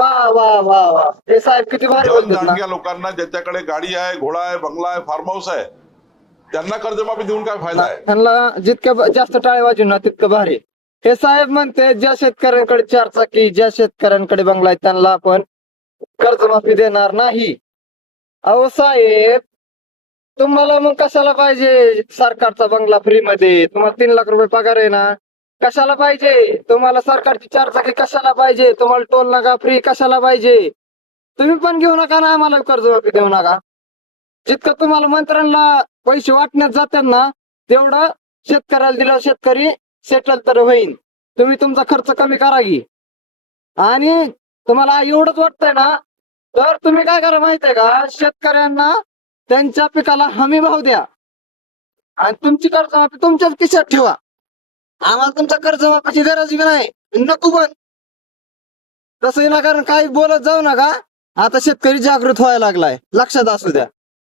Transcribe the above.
वा वा वा वा, हे साहेब किती भारी बोलतात ना. जनजाणत्या लोकांना, ज्याच्याकडे गाडी आहे, घोडा आहे, बंगला आहे, फार्म हाऊस आहे, त्यांना कर्जमाफी देऊन काय फायदा आहे? त्यांना जितकं जास्त टाळे वाजून ना तितकं भारी. हे साहेब म्हणते ज्या शेतकऱ्यांकडे 4 चाकी, ज्या शेतकऱ्यांकडे बंगला आहे त्यांना आपण कर्जमाफी देणार नाही. अहो साहेब, तुम्हाला मग कशाला पाहिजे सरकारचा बंगला फ्री मध्ये? तुम्हाला 3 लाख रुपये पगार आहे ना, कशाला पाहिजे तुम्हाला सरकारची 4 चाकी? कशाला पाहिजे तुम्हाला? टोल नाका फ्री कशाला पाहिजे? तुम्ही पण घेऊ नका ना, आम्हाला कर्जमाफी देऊ नका. जितकं तुम्हाला मंत्र्यांना पैसे वाटण्यात जातात ना, तेवढं शेतकऱ्याला दिलं शेतकरी सेटल तर होईल. तुम्ही तुमचा खर्च कमी करा की. आणि तुम्हाला एवढंच वाटतंय ना, तर तुम्ही काय करा माहितीये का, शेतकऱ्यांना त्यांच्या पिकाला हमी भाव द्या आणि तुमची कर्जमाफी तुमच्याच खिशात ठेवा. आम्हाला तुमच्या कर्जमाफीची गरज बी नाही, नको पण. तसं ना, कारण काही बोलत जाऊ नका. आता शेतकरी जागृत व्हायला लागलाय, लक्षात असू द्या.